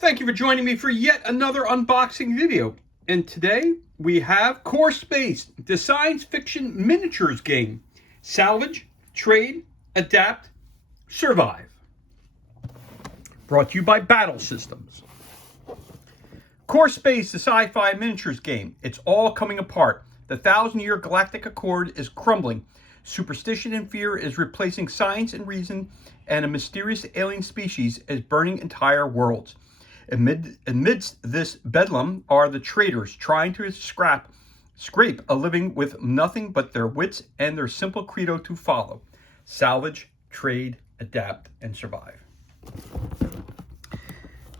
Thank you for joining me for yet another unboxing video. And today we have Core Space, the science fiction miniatures game. Salvage, trade, adapt, survive. Brought to you by Battle Systems. Core Space, the sci-fi miniatures game. It's all coming apart. The 1,000-year galactic accord is crumbling. Superstition and fear is replacing science and reason, and a mysterious alien species is burning entire worlds. Amidst this bedlam are the traders trying to scrape a living with nothing but their wits and their simple credo to follow: salvage, trade, adapt, and survive.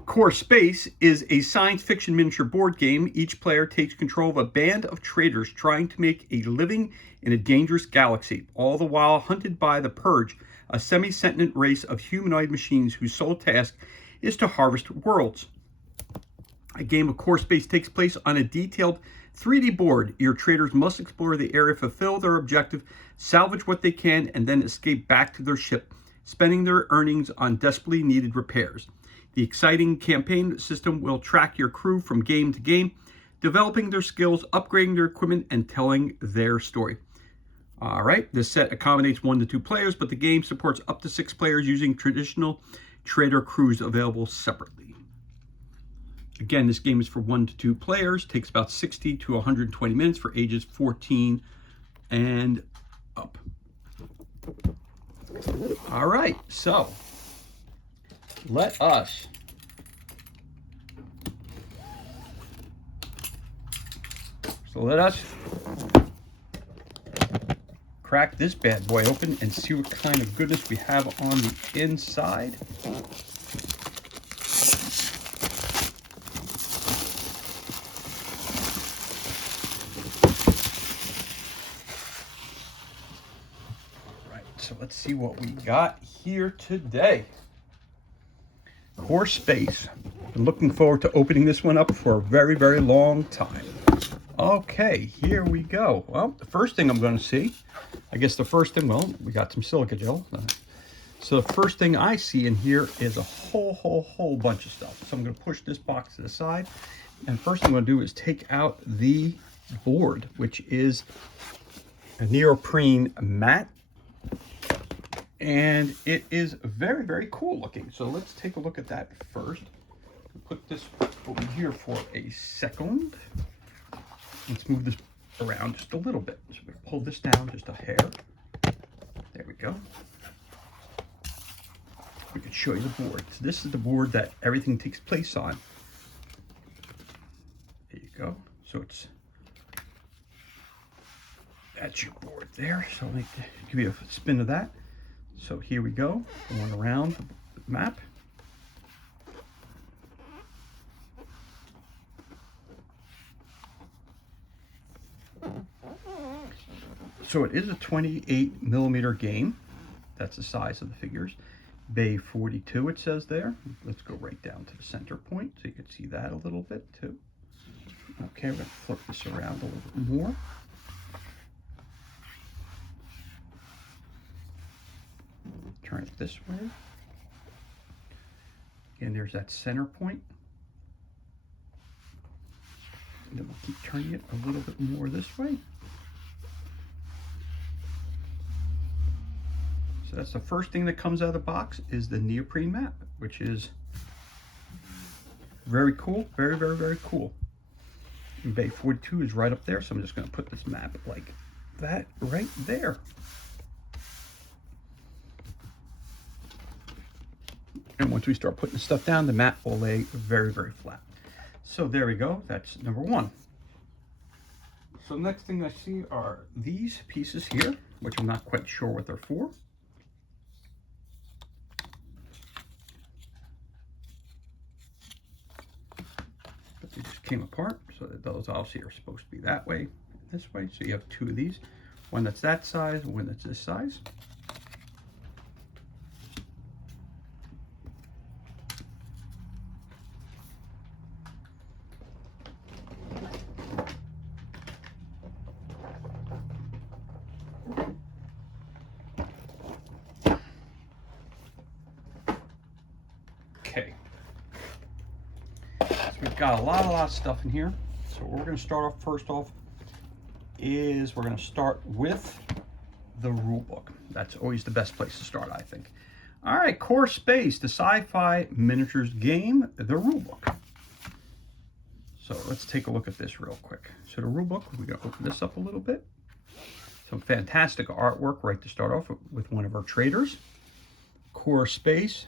Core Space is a science fiction miniature board game. Each player takes control of a band of traders trying to make a living in a dangerous galaxy, all the while hunted by the Purge, a semi-sentient race of humanoid machines whose sole task is to harvest worlds. A game of Core Space takes place on a detailed 3D board. Your traders must explore the area, fulfill their objective, salvage what they can, and then escape back to their ship, spending their earnings on desperately needed repairs. The exciting campaign system will track your crew from game to game, developing their skills, upgrading their equipment, and telling their story. All right, this set accommodates 1 to 2 players, but the game supports up to 6 players using traditional trader crews available separately. Again, this game is for 1 to 2 players, takes about 60 to 120 minutes for ages 14 and up. All right, so let us crack this bad boy open and see what kind of goodness we have on the inside. All right, so let's see what we got here today. Core Space. Been looking forward to opening this one up for a very, very long time. Okay, here we go. Well, the first thing I'm going to see, I guess the first thing, well, we got some silica gel. So the first thing I see in here is a whole bunch of stuff. So I'm going to push this box to the side. And first thing I'm going to do is take out the board, which is a neoprene mat. And it is very, very cool looking. So let's take a look at that first. Put this over here for a second. Let's move this around just a little bit. So we pull this down just a hair. There we go. We can show you the board. So this is the board that everything takes place on. There you go. So that's your board there. So let me give you a spin of that. So here we go, going around the map. So it is a 28 millimeter game. That's the size of the figures. Bay 42 it says there. Let's go right down to the center point so you can see that a little bit too. Okay, we're gonna flip this around a little bit more. Turn it this way. And there's that center point. And then we'll keep turning it a little bit more this way. So that's the first thing that comes out of the box is the neoprene map, which is very cool, very, very, very cool. And Bay 42 is right up there, so I'm just going to put this map like that right there. And once we start putting the stuff down, the mat will lay very, very flat. So there we go. That's number 1. So the next thing I see are these pieces here, which I'm not quite sure what they're for. But they just came apart, so that those obviously are supposed to be that way, this way. So you have 2 of these, one that's that size, one that's this size. Okay. We've got a lot of stuff in here. So what we're going to start off first off is we're going to start with the rule book. That's always the best place to start, I think. All right, Core Space, the sci-fi miniatures game, the rule book. So let's take a look at this real quick. So the rule book, we're going to open this up a little bit. Some fantastic artwork right to start off with one of our traders. Core Space,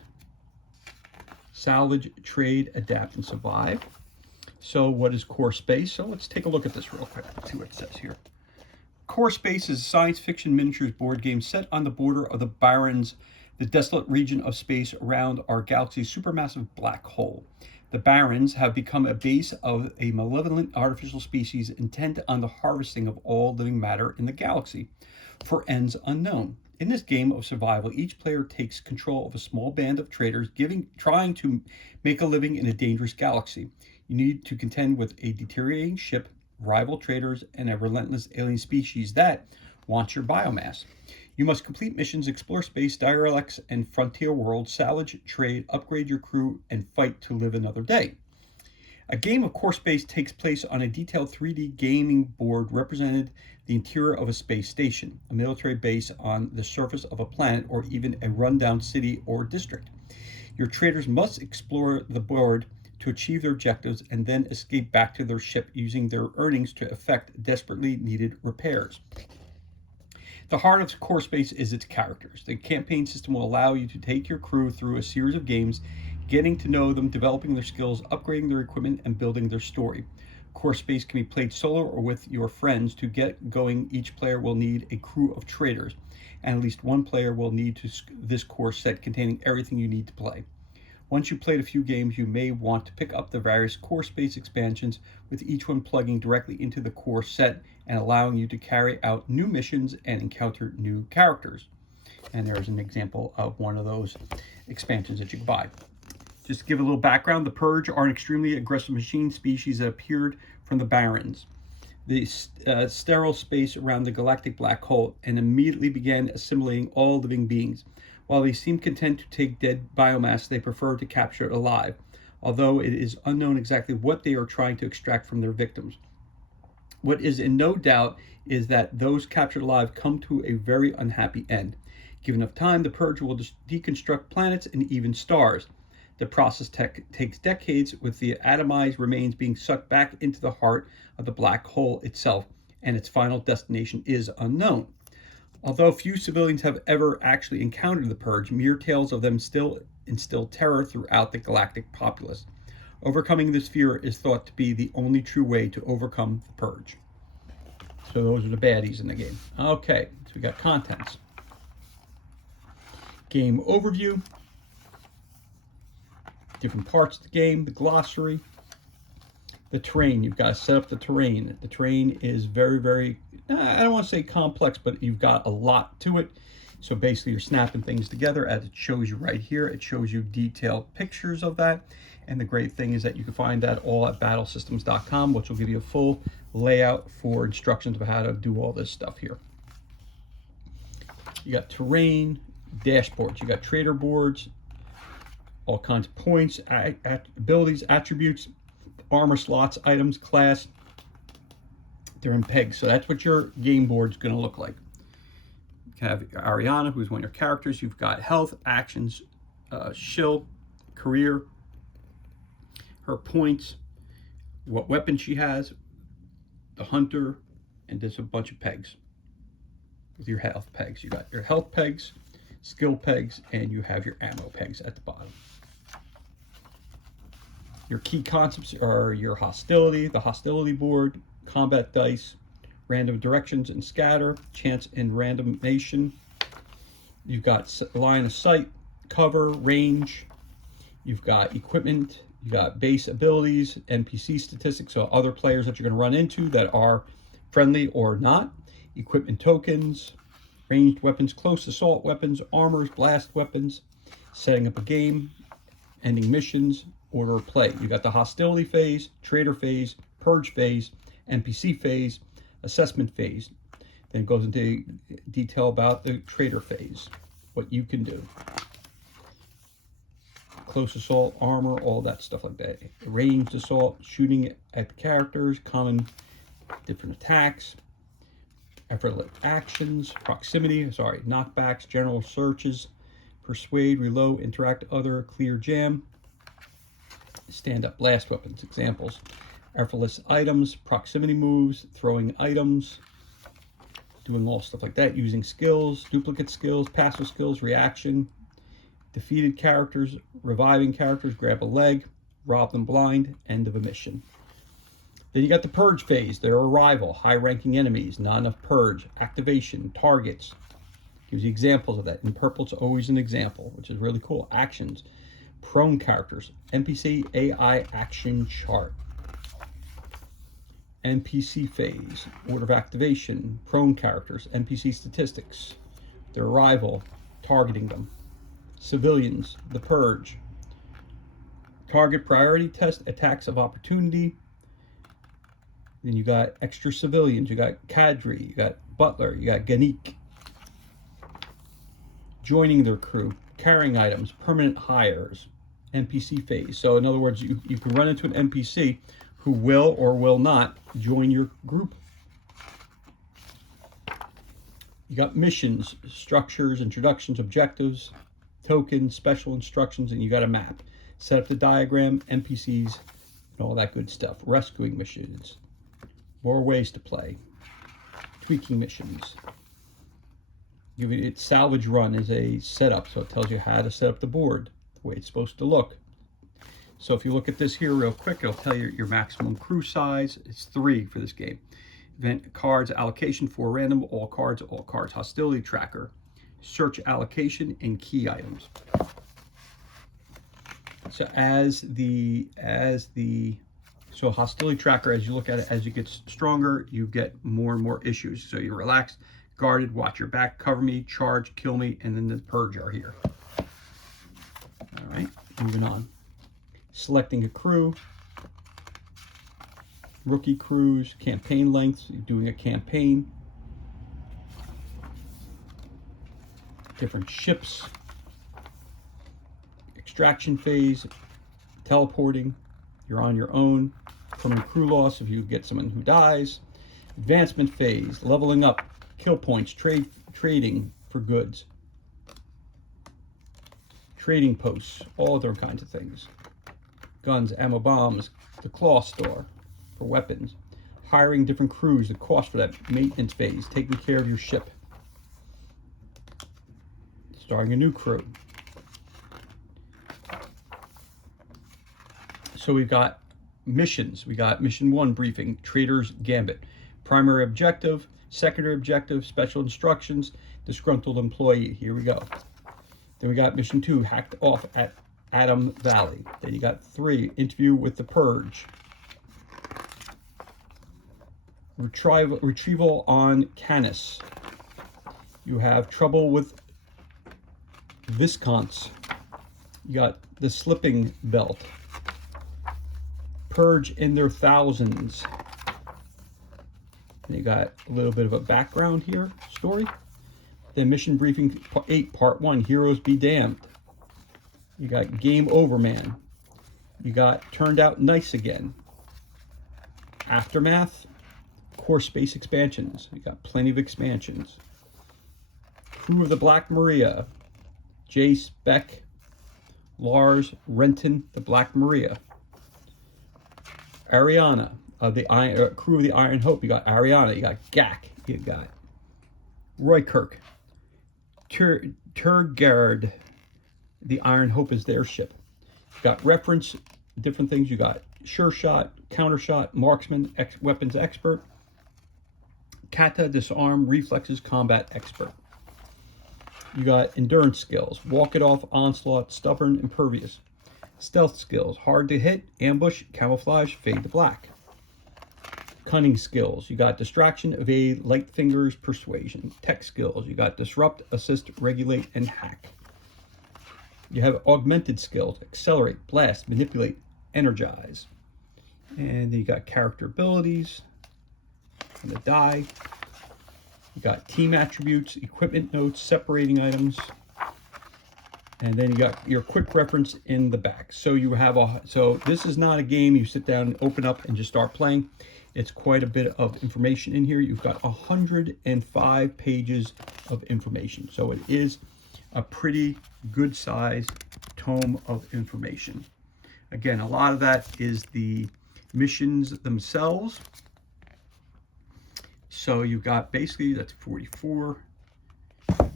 salvage, trade, adapt, and survive. So what is Core Space? So let's take a look at this real quick, see what it says here. Core Space is a science fiction miniatures board game set on the border of the Barrens, the desolate region of space around our galaxy's supermassive black hole. The Barrens have become a base of a malevolent artificial species intent on the harvesting of all living matter in the galaxy for ends unknown. In this game of survival, each player takes control of a small band of traders trying to make a living in a dangerous galaxy. You need to contend with a deteriorating ship, rival traders, and a relentless alien species that wants your biomass. You must complete missions, explore space, dialects, and frontier worlds, salvage, trade, upgrade your crew, and fight to live another day. A game of Core Space takes place on a detailed 3D gaming board represented the interior of a space station, a military base on the surface of a planet, or even a rundown city or district. Your traders must explore the board to achieve their objectives and then escape back to their ship using their earnings to effect desperately needed repairs. The heart of Core Space is its characters. The campaign system will allow you to take your crew through a series of games, getting to know them, developing their skills, upgrading their equipment, and building their story. Core Space can be played solo or with your friends. To get going, each player will need a crew of traders, and at least one player will need this core set containing everything you need to play. Once you've played a few games, you may want to pick up the various Core Space expansions, with each one plugging directly into the core set and allowing you to carry out new missions and encounter new characters. And there's an example of one of those expansions that you can buy. Just to give a little background, the Purge are an extremely aggressive machine species that appeared from the Barrens, the sterile space around the galactic black hole, and immediately began assimilating all living beings. While they seem content to take dead biomass, they prefer to capture it alive, although it is unknown exactly what they are trying to extract from their victims. What is in no doubt is that those captured alive come to a very unhappy end. Given enough time, the Purge will deconstruct planets and even stars. The process takes decades, with the atomized remains being sucked back into the heart of the black hole itself, and its final destination is unknown. Although few civilians have ever actually encountered the Purge, mere tales of them still instill terror throughout the galactic populace. Overcoming this fear is thought to be the only true way to overcome the Purge. So those are the baddies in the game. Okay, so we got contents. Game overview. Different parts of the game, the glossary, the terrain. You've got to set up the terrain. The terrain is very, very, I don't want to say complex, but you've got a lot to it. So basically you're snapping things together as it shows you right here. It shows you detailed pictures of that. And the great thing is that you can find that all at battlesystems.com, which will give you a full layout for instructions of how to do all this stuff here. You got terrain, dashboards, you got trader boards, all kinds of points, abilities, attributes, armor slots, items, class. They're in pegs. So that's what your game board is going to look like. You can have Ariana, who's one of your characters. You've got health, actions, shield, career, her points, what weapon she has, the hunter, and there's a bunch of pegs with your health pegs. You got your health pegs, skill pegs, and you have your ammo pegs at the bottom. Your key concepts are your hostility, the hostility board, combat dice, random directions and scatter, chance and randomization. You've got line of sight, cover, range. You've got equipment. You've got base abilities, NPC statistics, so other players that you're going to run into that are friendly or not. Equipment tokens, ranged weapons, close assault weapons, armors, blast weapons, setting up a game, ending missions, order of play. You got the hostility phase, trader phase, purge phase, NPC phase, assessment phase. Then it goes into detail about the trader phase, what you can do. close assault, armor, all that stuff like that. Ranged assault, shooting at the characters, common different attacks, effortless actions, proximity, knockbacks, general searches, persuade, reload, interact, other, clear, jam, stand-up, blast weapons. Examples: effortless items, proximity moves, throwing items, doing all stuff like that, using skills, duplicate skills, passive skills, reaction, defeated characters, reviving characters, grab a leg, rob them blind, end of a mission. Then you got the purge phase, their arrival, high-ranking enemies, not enough purge, activation, targets. Gives you examples of that. In purple, it's always an example, which is really cool. Actions, prone characters, NPC AI action chart. NPC phase, order of activation, prone characters, NPC statistics, their arrival, targeting them. Civilians, the purge. Target priority test, attacks of opportunity. Then you got extra civilians, you got cadre, you got butler, you got Ganik. Joining their crew, carrying items, permanent hires, NPC phase. So in other words, you can run into an NPC who will or will not join your group. You got missions, structures, introductions, objectives, tokens, special instructions, and you got a map. Set up the diagram, NPCs, and all that good stuff. Rescuing missions, more ways to play, tweaking missions. Its salvage run is a setup, so it tells you how to set up the board, the way it's supposed to look. So if you look at this here real quick, it'll tell you your maximum crew size. It's 3 for this game. Event cards allocation, 4 random, all cards, hostility tracker, search allocation, and key items. So so hostility tracker, as you look at it, as it gets stronger, you get more and more issues. So you're relaxed, guarded, watch your back, cover me, charge, kill me, and then the purge are here. All right, moving on. Selecting a crew, rookie crews, campaign lengths, doing a campaign, different ships, extraction phase, teleporting, you're on your own, permanent crew loss if you get someone who dies, advancement phase, leveling up, kill points, trading for goods, trading posts, all other kinds of things. Guns, ammo, bombs, the claw store for weapons, hiring different crews, the cost for that, maintenance phase, taking care of your ship, starting a new crew. So we've got missions. We got mission 1, briefing, Trader's Gambit, primary objective, secondary objective, special instructions, disgruntled employee. Here we go. Then we got mission 2, hacked off at Adam Valley. Then you got 3, interview with the purge, retrieval on Canis. You have trouble with Viscounts. You got the slipping belt, purge in their thousands. And you got a little bit of a background here, story. Then mission briefing 8, part 1, heroes be damned. You got Game Over Man. You got Turned Out Nice Again. Aftermath. Core Space expansions. You got plenty of expansions. Crew of the Black Maria. Jace, Beck, Lars, Renton, the Black Maria. Ariana, of the crew of the Iron Hope. You got Ariana. You got Gak. You got Roykirk. Turgard. The Iron Hope is their ship. You got reference, different things. You got sure shot, counter shot, marksman, weapons expert, kata, disarm, reflexes, combat expert. You got endurance skills, walk it off, onslaught, stubborn, impervious. Stealth skills, hard to hit, ambush, camouflage, fade to black. Cunning skills, you got distraction, evade, light fingers, persuasion. Tech skills, you got disrupt, assist, regulate, and hack. You have augmented skills, accelerate, blast, manipulate, energize. And then you got character abilities, and the die. You got team attributes, equipment notes, separating items, And then you got your quick reference in the back. So you have so this is not a game you sit down, open up, and just start playing. It's quite a bit of information in here. You've got 105 pages of information. So it is a pretty good size tome of information. Again, a lot of that is the missions themselves. So you've got basically, that's 44,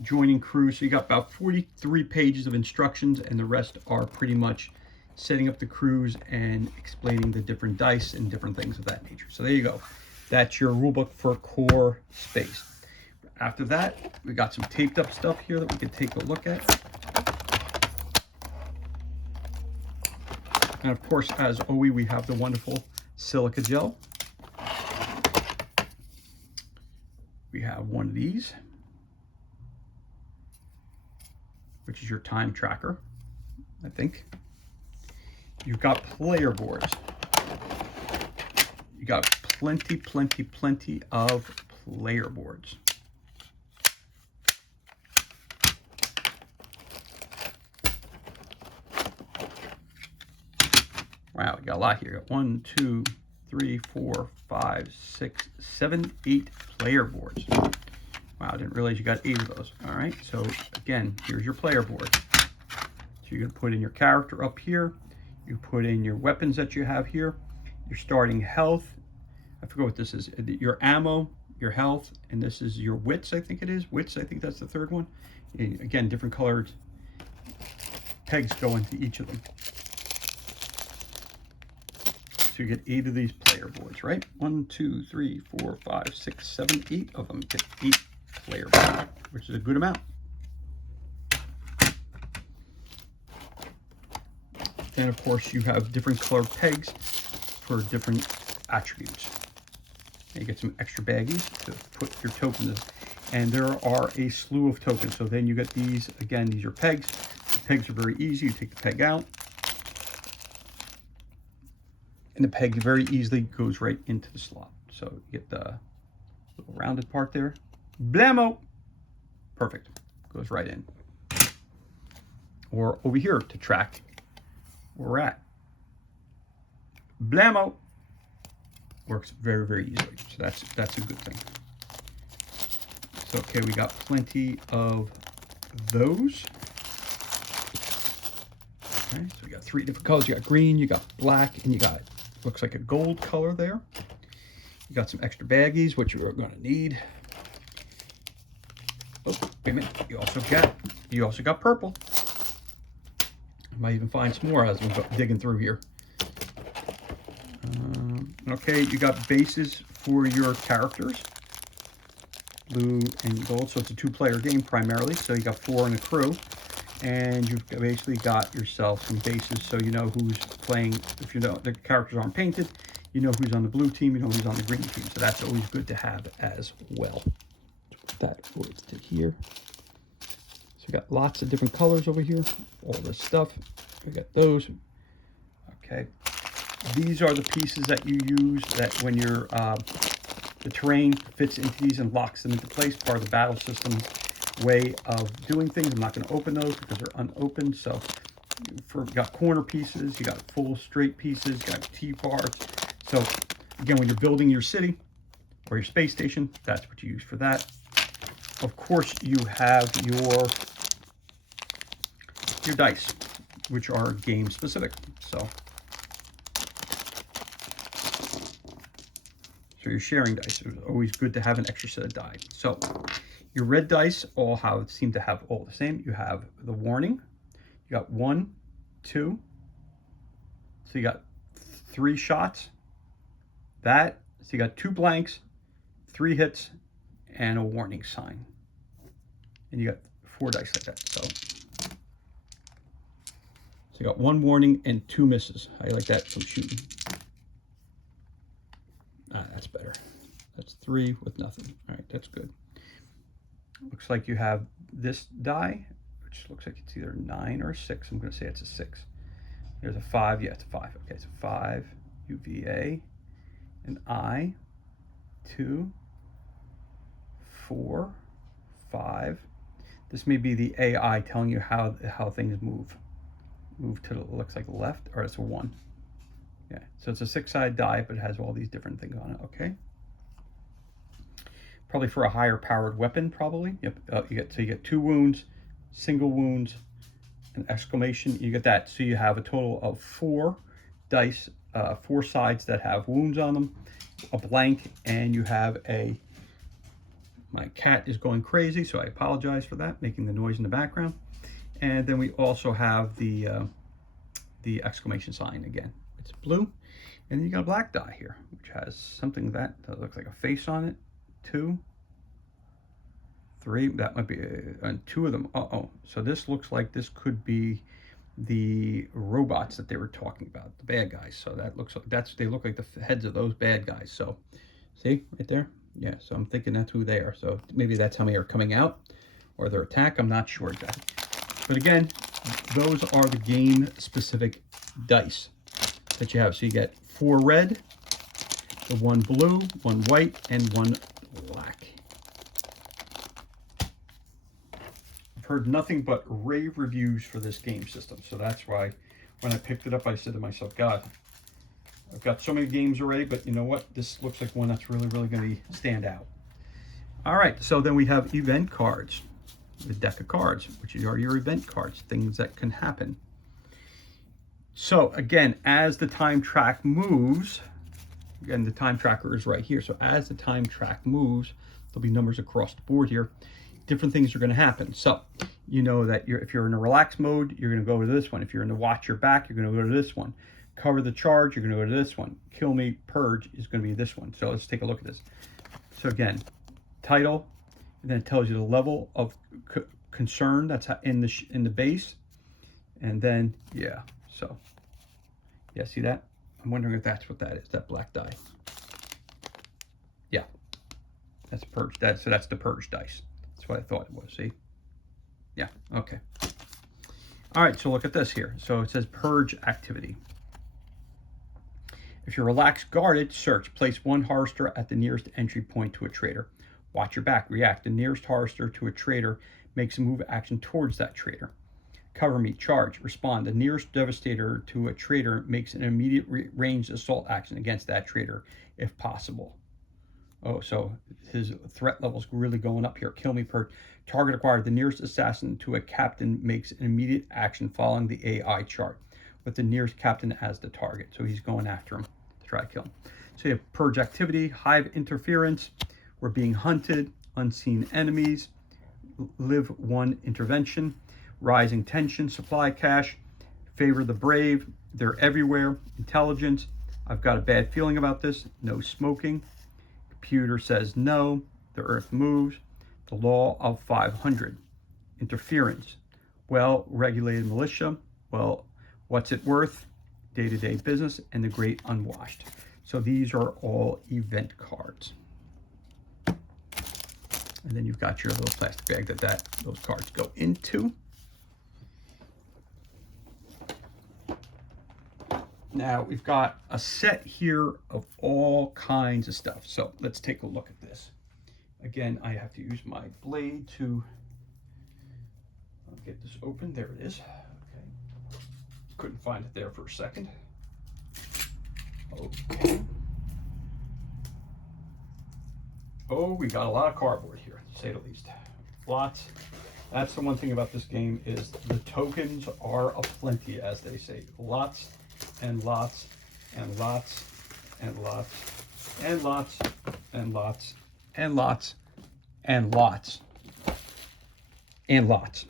joining crew. So you got about 43 pages of instructions, and the rest are pretty much setting up the crews and explaining the different dice and different things of that nature. So there you go. That's your rulebook for Core Space. After that, we got some taped up stuff here that we can take a look at. And of course, as always, we have the wonderful silica gel. We have one of these, which is your time tracker, I think. You've got player boards. You got plenty of player boards. Wow, we got a lot here. 1, 2, 3, 4, 5, 6, 7, 8 player boards. Wow, I didn't realize you got 8 of those. All right, so again, here's your player board. So you're gonna put in your character up here. You put in your weapons that you have here, your starting health. I forget what this is. Your ammo, your health, and this is your wits, I think it is. Wits, I think that's the third one. Again, different colored pegs go into each of them. So you get 8 of these player boards, right? 1, 2, 3, 4, 5, 6, 7, 8 of them. Get 8 player boards, which is a good amount. And of course, you have different colored pegs for different attributes. And you get some extra baggies to put your tokens in. And there are a slew of tokens. So then you get these, again, these are pegs. The pegs are very easy. You take the peg out, and the peg very easily goes right into the slot. So you get the little rounded part there. Blammo! Perfect. Goes right in. Or over here to track where we're at. Blammo! Works very easily. So that's a good thing. So okay, we got plenty of those. Okay, so we got 3 different colors. You got green, you got black, and you got, looks like a gold color there. You got some extra baggies, which you are going to need. Oh, wait a minute. You also got purple. I might even find some more as I'm digging through here. Okay, you got bases for your characters, blue and gold. So it's a 2-player game primarily. So you got 4 in a crew. And you've basically got yourself some bases, so you know who's playing. If you know the characters aren't painted, you know who's on the blue team, you know who's on the green team. So that's always good to have as well. Put that over to here. So you got lots of different colors over here. All this stuff. We got those. Okay. These are the pieces that you use that when you're the terrain fits into these and locks them into place. Part of the battle system way of doing things. I'm not going to open those because they're unopened. So you got corner pieces, you got full straight pieces, you got T-parts. So again, when you're building your city or your space station, that's what you use for that. Of course, you have your dice, which are game specific. So your sharing dice. It's always good to have an extra set of die. So your red dice all seem to have all the same. You have the warning. You got 1, 2. So you got 3 shots. So you got 2 blanks, 3 hits, and a warning sign. And you got 4 dice like that. So you got 1 warning and 2 misses. How you like that from shooting? That's better. That's 3 with nothing. All right, that's good. Looks like you have this die, which looks like it's either 9 or 6. I'm going to say it's a 6. There's a 5. Yeah, it's a 5. Okay, it's a 5, UVA, an I, 2, 4, 5. This may be the AI telling you how things move. Move to the, looks like left, or it's a 1. Yeah, so it's a 6-sided die, but it has all these different things on it. Okay. Probably for a higher powered weapon, probably. Yep. You get 2 wounds, single wounds, an exclamation. You get that. So you have a total of 4 dice, 4 sides that have wounds on them, a blank, and you have a. My cat is going crazy, so I apologize for that, making the noise in the background. And then we also have the exclamation sign again. It's blue. And then you got a black die here, which has something that looks like a face on it. 2, 3, that might be, and 2 of them. So this looks like this could be the robots that they were talking about, the bad guys. So that looks like they look like the heads of those bad guys. So see right there? Yeah, so I'm thinking that's who they are. So maybe that's how many are coming out or their attack. I'm not sure exactly. But again, those are the game specific dice that you have. So you get 4 red, the 1 blue, 1 white, and 1 black. I've heard nothing but rave reviews for this game system. So that's why when I picked it up, I said to myself, God, I've got so many games already, but you know what? This looks like one that's really, really going to stand out. All right, so then we have event cards, the deck of cards, which are your event cards, things that can happen. So again, as the time track moves, again, the time tracker is right here. So as the time track moves, there'll be numbers across the board here. Different things are going to happen. So you know that if you're in a relax mode, you're going to go to this one. If you're in the watch your back, you're going to go to this one. Cover the charge, you're going to go to this one. Kill me, purge is going to be this one. So let's take a look at this. So again, title, and then it tells you the level of concern that's in the base, and then yeah. So yeah, see that? I'm wondering if that's what that is. That black die. Yeah, that's purge. So that's the purge dice. That's what I thought it was. See? Yeah. Okay. All right. So look at this here. So it says purge activity. If you're relaxed, guarded, search. Place 1 Harvester at the nearest entry point to a trader. Watch your back. React. The nearest Harvester to a trader makes a move action towards that trader. Cover me. Charge. Respond. The nearest Devastator to a trader makes an immediate ranged assault action against that trader if possible. Oh, so his threat level's really going up here. Kill me, purge. Target acquired. The nearest assassin to a captain makes an immediate action following the AI chart, with the nearest captain as the target. So he's going after him to try to kill him. So you have purge activity, hive interference, we're being hunted, unseen enemies, live 1 intervention, rising tension, supply cache, favor the brave, they're everywhere, intelligence, I've got a bad feeling about this, no smoking, computer says no, the earth moves, the law of 500, interference, well-regulated militia, well, what's it worth, day-to-day business, and the great unwashed. So these are all event cards. And then you've got your little plastic bag that those cards go into. Now we've got a set here of all kinds of stuff. So let's take a look at this. Again, I have to use my blade to get this open. There it is. Okay. Couldn't find it there for a second. Okay. Oh, we got a lot of cardboard here, to say the least. Lots. That's the one thing about this game is the tokens are aplenty, as they say. Lots and lots and lots and lots and lots and lots and lots and lots and lots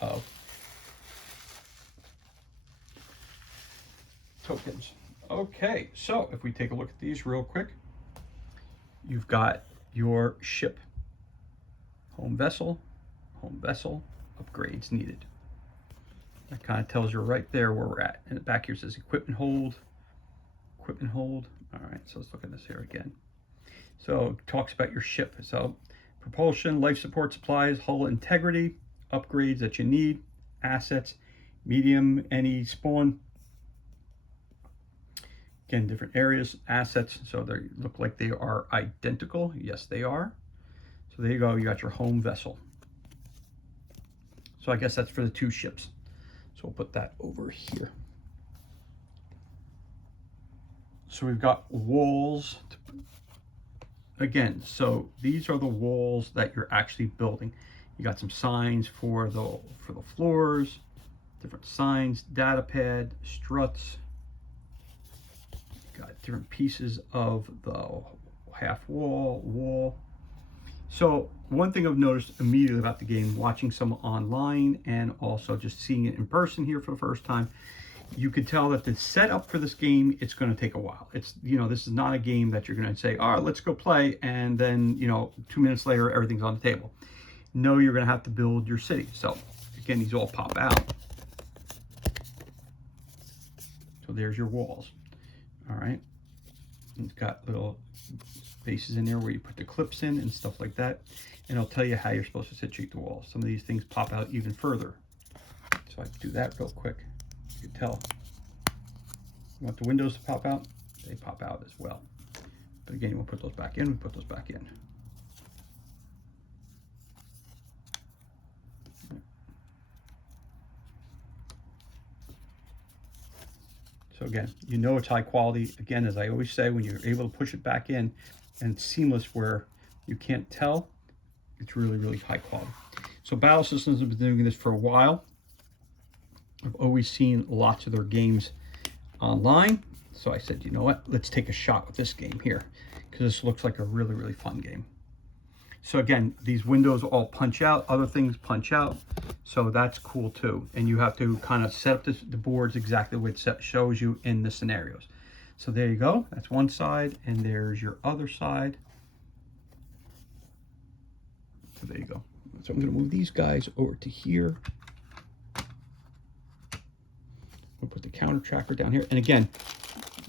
of tokens. Okay, so if we take a look at these real quick, you've got your ship, home vessel, upgrades needed. That kind of tells you right there where we're at. And the back here says equipment hold. All right, so let's look at this here again. So it talks about your ship. So propulsion, life support supplies, hull integrity, upgrades that you need, assets, medium, any spawn. Again, different areas, assets. So they look like they are identical. Yes, they are. So there you go. You got your home vessel. So I guess that's for the 2 ships. So we'll put that over here. So we've got walls. Again, so these are the walls that you're actually building. You got some signs for the floors, different signs, data pad, struts. Got different pieces of the half wall. So one thing I've noticed immediately about the game, watching some online and also just seeing it in person here for the first time, you could tell that the setup for this game, it's going to take a while. It's, you know, this is not a game that you're going to say, all right, let's go play, and then, you know, 2 minutes later, everything's on the table. No, you're going to have to build your city. So again, these all pop out. So there's your walls. All right. It's got little spaces in there where you put the clips in and stuff like that. And it'll tell you how you're supposed to situate the walls. Some of these things pop out even further. So I can do that real quick. You can tell. You want the windows to pop out? They pop out as well. But again, you want to put those back in, we put those back in. So again, you know it's high quality. Again, as I always say, when you're able to push it back in and it's seamless where you can't tell, it's really, really high quality. So Battle Systems have been doing this for a while. I've always seen lots of their games online. So I said, you know what, let's take a shot with this game here because this looks like a really, really fun game. So again, these windows all punch out, other things punch out. So that's cool too. And you have to kind of set up the boards exactly what it shows you in the scenarios. So there you go. That's one side, and there's your other side. So there you go. So I'm going to move these guys over to here. I'll put the counter tracker down here. And again,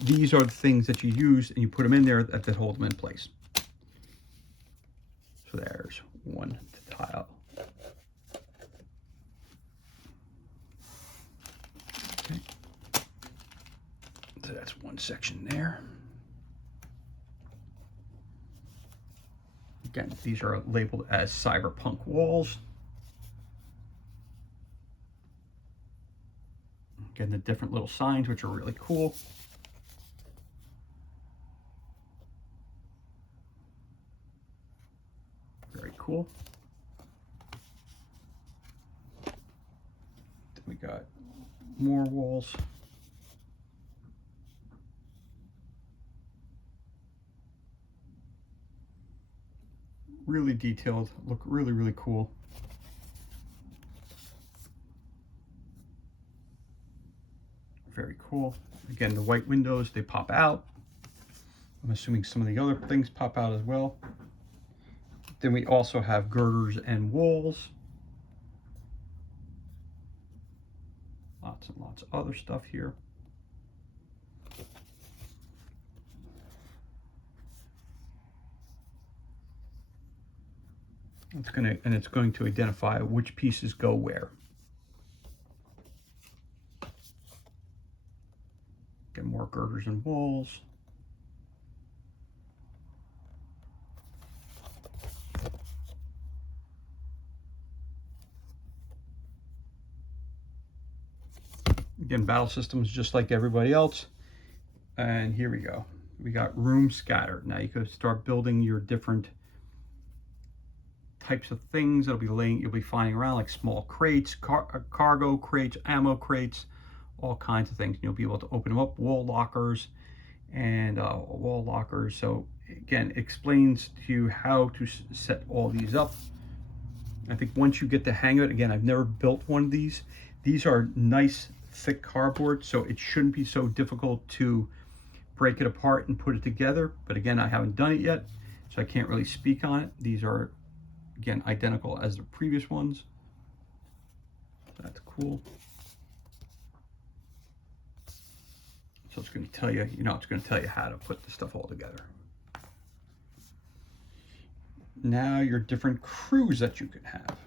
these are the things that you use and you put them in there that hold them in place. So there's one tile. Okay. So that's one section there. Again, these are labeled as cyberpunk walls. Again, the different little signs, which are really cool. Very cool. Then we got more walls. Really detailed, look really, really cool. Very cool. Again, the white windows, they pop out. I'm assuming some of the other things pop out as well. Then we also have girders and walls. Lots and lots of other stuff here. It's going to identify which pieces go where. Get more girders and walls. Again, Battle Systems just like everybody else. And here we go. We got room scattered. Now you can start building your different types of things that'll be you'll be finding around, like small crates, cargo crates, ammo crates, all kinds of things. You'll be able to open them up, wall lockers and wall lockers. So again, it explains to you how to set all these up. I think once you get the hang of it, again, I've never built one of these. These are nice, thick cardboard, so it shouldn't be so difficult to break it apart and put it together. But again, I haven't done it yet, so I can't really speak on it. These are, again, identical as the previous ones. That's cool. So it's going to tell you, it's going to tell you how to put the stuff all together. Now your different crews that you can have.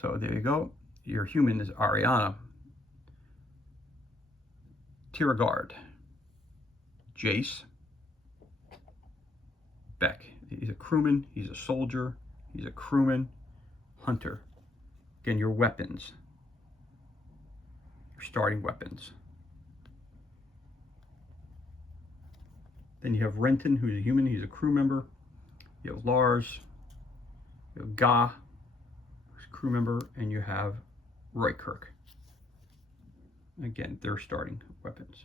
So there you go. Your human is Ariana, Tiergard, Jace, Beck. He's a crewman, he's a soldier, He's a crewman, hunter. Again, your weapons, your starting weapons. Then you have Renton, who's a human. He's a crew member. You have Lars. You have Ga, who's a crew member. And you have Roykirk. Again, they're starting weapons.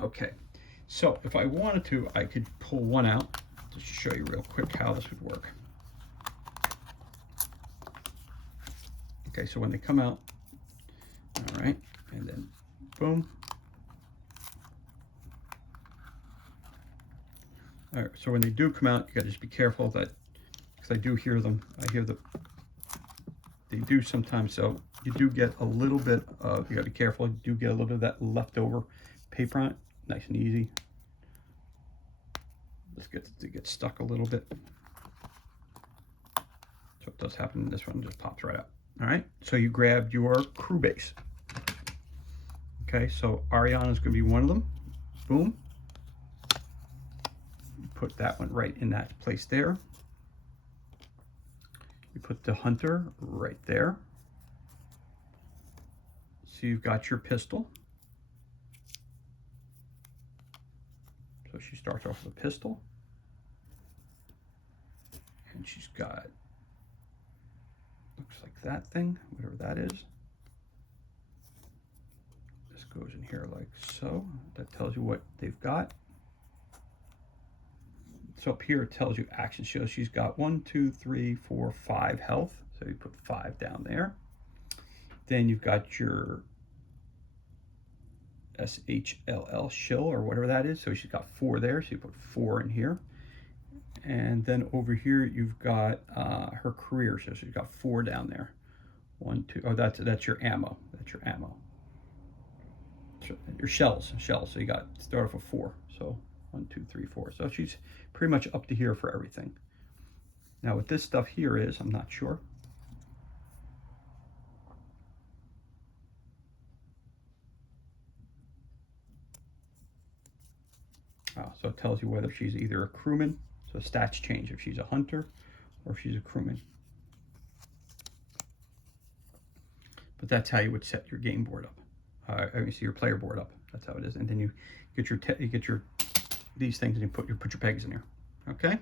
Okay, so if I wanted to, I could pull one out just to show you real quick how this would work. Okay, so when they come out, all right, and then boom. All right, so when they do come out, you gotta just be careful that, because I do hear them, they do sometimes, so you do get a little bit of, you gotta be careful, you do get a little bit of that leftover paper on it, nice and easy. Let's get to get stuck a little bit. So it does happen in this one, just pops right out. All right, so you grab your crew base. Okay, so Ariana is going to be one of them. Boom. You put that one right in that place there. You put the hunter right there. So you've got your pistol. So she starts off with a pistol. And she's got, looks like that thing, whatever that is. This goes in here like so. That tells you what they've got. So up here it tells you action shows. She's got 1, 2, 3, 4, 5 health. So you put 5 down there. Then you've got your SHLL shill or whatever that is. So she's got 4 there. So you put 4 in here. And then over here you've got her career. So she's got 4 down there. 1, 2. Oh, that's your ammo. That's your ammo. Your shells. So you got start off with 4. So 1, 2, 3, 4. So she's pretty much up to here for everything. Now what this stuff here is, I'm not sure. So it tells you whether she's either a crewman, so stats change if she's a hunter or if she's a crewman. But that's how you would set your game board up. I mean, see your player board up. That's how it is. And then you get your these things and you put your pegs in here. Okay.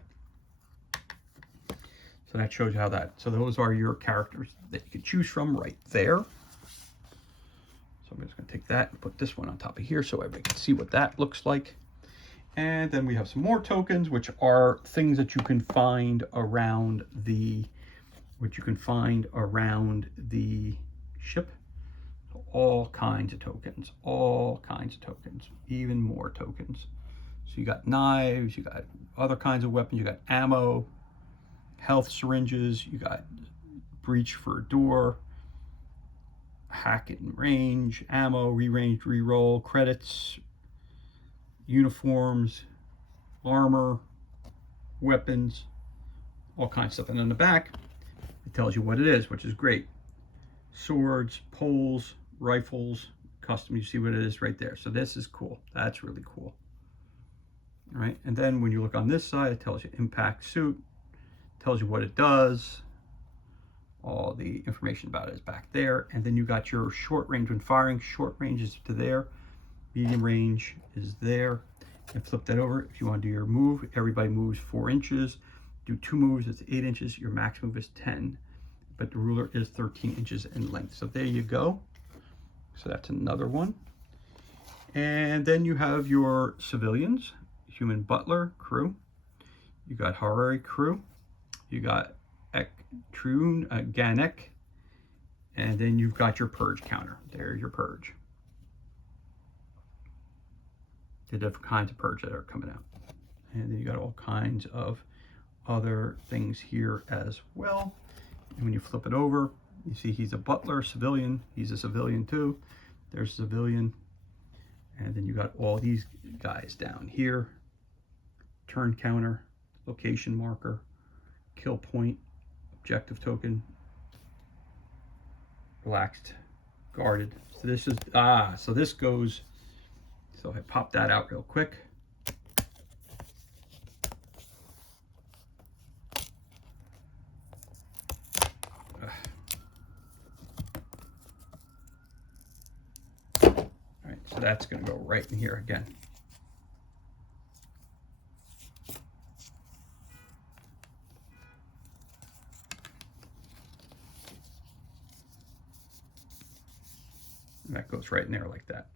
So that shows you how that. So those are your characters that you can choose from right there. So I'm just going to take that and put this one on top of here so everybody can see what that looks like. And then we have some more tokens, which are things that you can find around the, ship. So all kinds of tokens, even more tokens. So you got knives, you got other kinds of weapons, you got ammo, health syringes, you got breach for a door, hack it in range, ammo, re-range, re-roll, credits, uniforms, armor, weapons, all kinds of stuff. And on the back, it tells you what it is, which is great. Swords, poles, rifles, custom, you see what it is right there. So this is cool. That's really cool. All right, and then when you look on this side, it tells you impact suit, tells you what it does. All the information about it is back there. And then you got your short range when firing. Short range is to there. Medium range is there. And flip that over. If you want to do your move, everybody moves 4 inches. Do 2 moves, it's 8 inches. Your max move is 10. But the ruler is 13 inches in length. So there you go. So that's another one. And then you have your civilians. Human butler crew. You got Harari crew. You got Ektrun, Ganek. And then you've got your purge counter. There's your purge. The different kinds of purge that are coming out. And then you got all kinds of other things here as well. And when you flip it over, you see he's a butler, civilian. He's a civilian too. There's a civilian. And then you got all these guys down here. Turn counter, location marker, kill point, objective token, relaxed, guarded. So this is, so this goes, so I pop that out real quick. so that's going to go right in here again. And that goes right in there like that.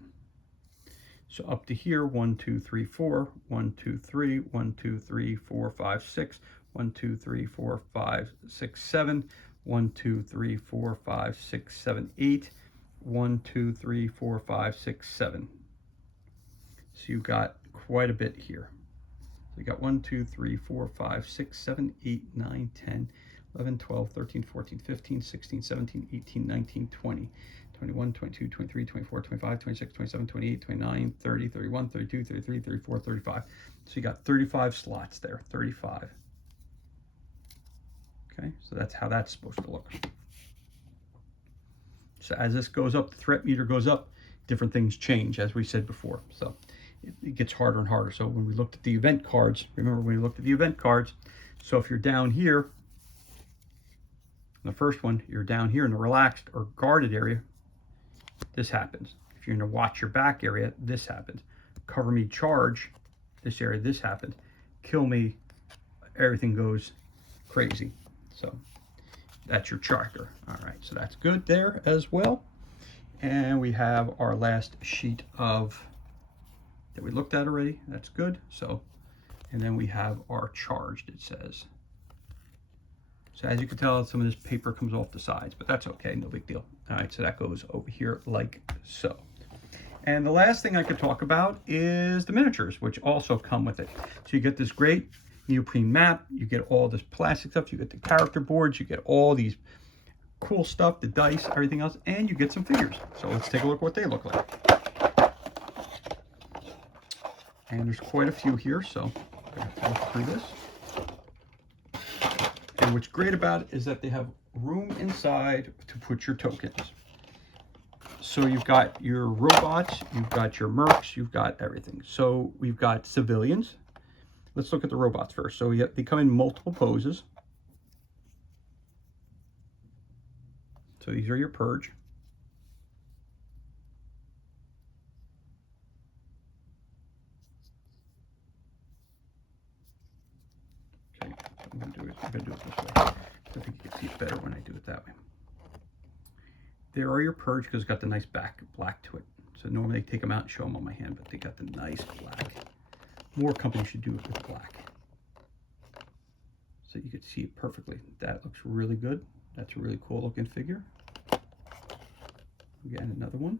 So up to here, 1, 2, 3, 4, 1, 2, 3, 1, 2, 3, 4, 5, 6, 1, 2, 3, 4, 5, 6, 7, 1, 2, 3, 4, 5, 6, 7, 8, 1, 2, 3, 4, 5, 6, 7. So you got quite a bit here. So you got 1, 2, 3, 4, 5, 6, 7, 8, 9, 10, 11, 12, 13, 14, 15, 16, 17, 18, 19, 20, 21, 22, 23, 24, 25, 26, 27, 28, 29, 30, 31, 32, 33, 34, 35. So you got 35 slots there, 35. Okay, so that's how that's supposed to look. So as this goes up, the threat meter goes up, different things change, as we said before. So it gets harder and harder. So when we looked at the event cards, remember when we looked at the event cards, so if you're down here, in the first one, you're down here in the relaxed or guarded area, this happens. If you're in the watch your back area, this happens. Cover me, charge, this area, this happens. Kill me, everything goes crazy. So that's your charter. All right, so that's good there as well. And we have our last sheet of that we looked at already. That's good. So, and then we have our charged, it says. So as you can tell, some of this paper comes off the sides, but that's okay, no big deal. All right, so that goes over here like so. And the last thing I could talk about is the miniatures, which also come with it. So you get this great neoprene map, you get all this plastic stuff, you get the character boards, you get all these cool stuff, the dice, everything else, and you get some figures. So let's take a look what they look like. And there's quite a few here, so I'm going to look through this. And what's great about it is that they have room inside to put your tokens. So you've got your robots, you've got your mercs, you've got everything. So we've got civilians. Let's look at the robots first. So they come in multiple poses. So these are your purge. Okay, I'm gonna do it this way. I think you can see it better when I do it that way. There are your purge because it's got the nice black to it. So normally I take them out and show them on my hand, but they got the nice black. More companies should do it with black. So you can see it perfectly. That looks really good. That's a really cool looking figure. Again, another one.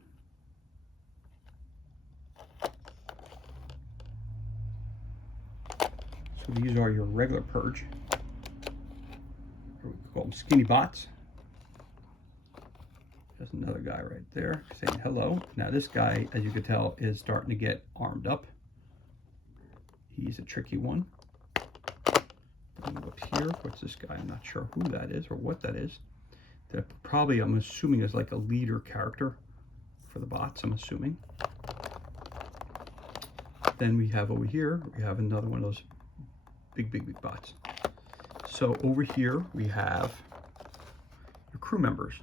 So these are your regular purge. Or we call them skinny bots. There's another guy right there saying hello. Now this guy, as you can tell, is starting to get armed up. He's a tricky one. Up here, what's this guy? I'm not sure who that is or what that is. That probably, I'm assuming, is like a leader character for the bots, I'm assuming. Then we have over here, we have another one of those big bots. So over here we have your crew members.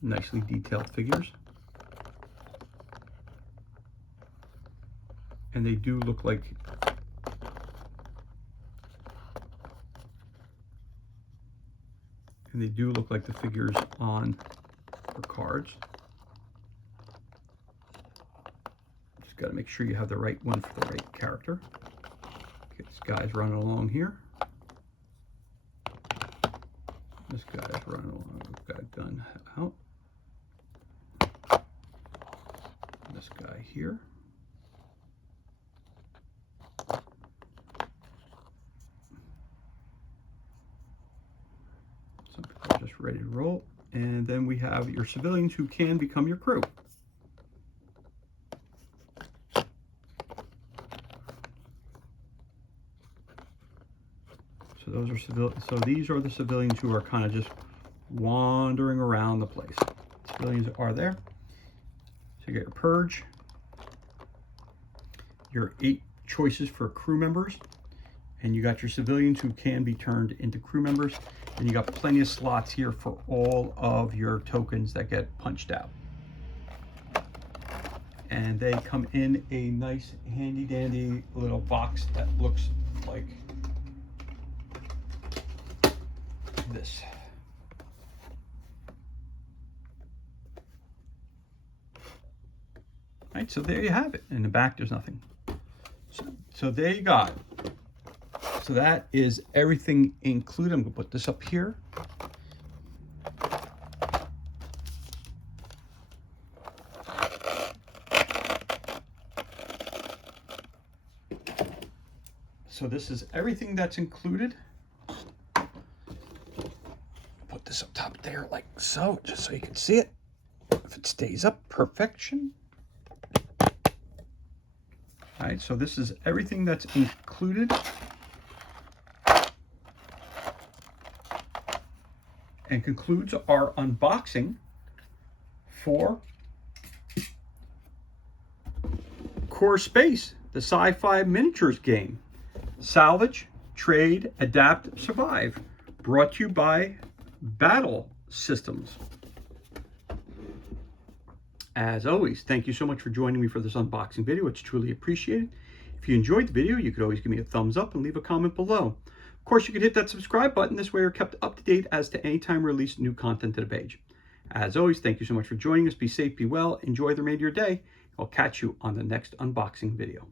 Nicely detailed figures. And they do look like the figures on the cards. Just got to make sure you have the right one for the right character. Okay, this guy's running along here. This guy's running along. We've got a gun out. This guy here. Some people are just ready to roll. And then we have your civilians who can become your crew. So those are so these are the civilians who are kind of just wandering around the place. Civilians are there. So you get your purge, your 8 choices for crew members, And you got your civilians who can be turned into crew members. And you got plenty of slots here for all of your tokens that get punched out. And they come in a nice handy dandy little box that looks like this. All right, so there you have it. In the back, there's nothing. So there you got it. So that is everything included. I'm gonna put this up here. So this is everything that's included. Put this up top there like so, just so you can see it. If it stays up, perfection. All right, so this is everything that's included. And concludes our unboxing for Core Space, the sci-fi miniatures game. Salvage, trade, adapt, survive. Brought to you by Battle Systems. As always, thank you so much for joining me for this unboxing video. It's truly appreciated. If you enjoyed the video, you could always give me a thumbs up and leave a comment below. Of course, you can hit that subscribe button. This way you're kept up to date as to any time we release new content to the page. As always, thank you so much for joining us. Be safe, be well, enjoy the remainder of your day. I'll catch you on the next unboxing video.